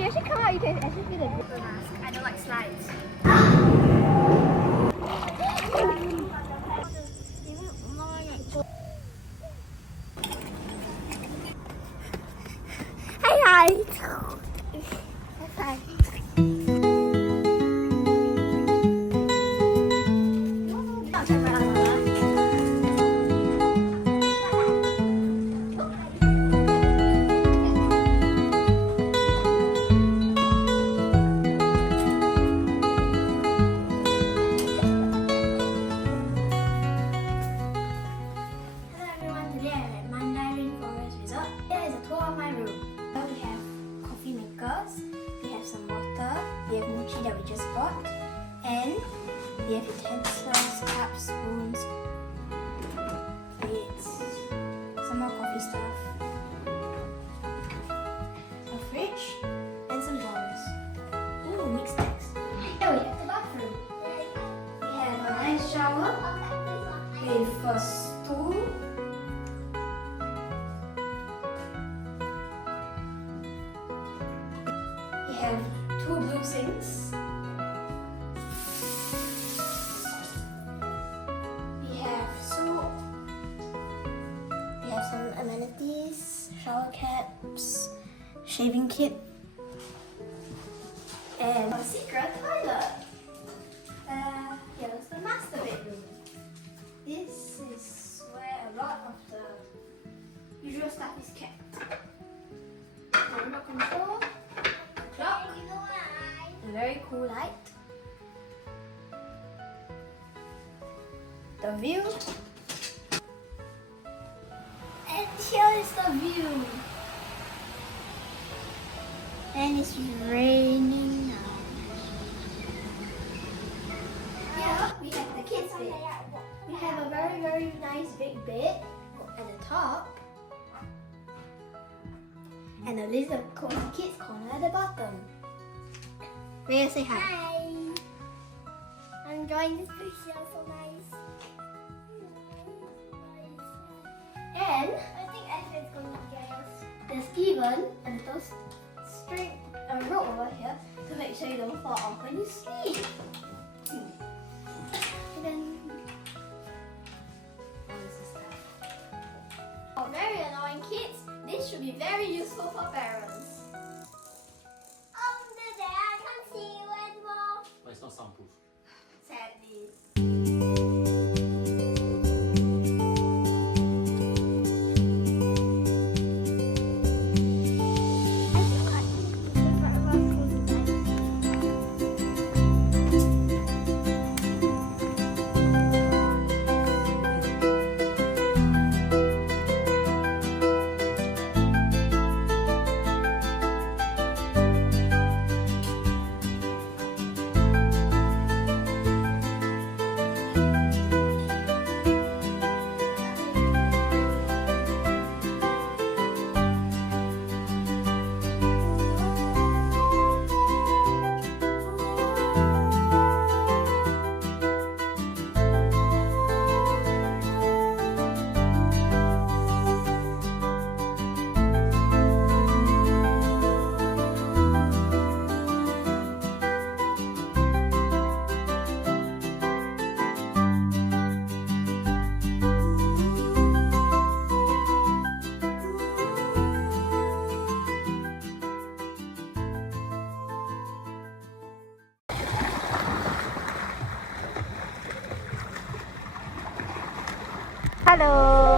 you actually come out, you can actually feel the breeze. I don't like slides. Hi guys! Hi. Today I'm at Mandai Rainforest Resort. Here is a tour of my room. Here we have coffee makers, we have some water, we have mochi that we just bought, and we have utensils, cups, spoons, plates, some more coffee stuff, a fridge, and some drawers. Ooh, mixed snacks. Here we have the bathroom. We have a nice shower with a stool. We have 2 blue sinks. We have soap. We have some amenities, shower caps, shaving kit, and a secret toilet. Here's the master bedroom. This is where a lot of the usual stuff is kept. The remote control, clock, a very cool light, the view, and here is the view. And it's raining now. Here we have the kids' bed. We have a very nice big bed at the top, and a little cozy kids corner at the bottom. Rhea, say hi. Hi! I'm enjoying this picture, so nice. And I think Ashley's going to get us. there's even a little string, a rope over here to make sure you don't fall off when you sleep. And then this is stuff. For very annoying kids, this should be very useful for parents. Today I can't see you anymore. But it's not soundproof. Sadly. Hello!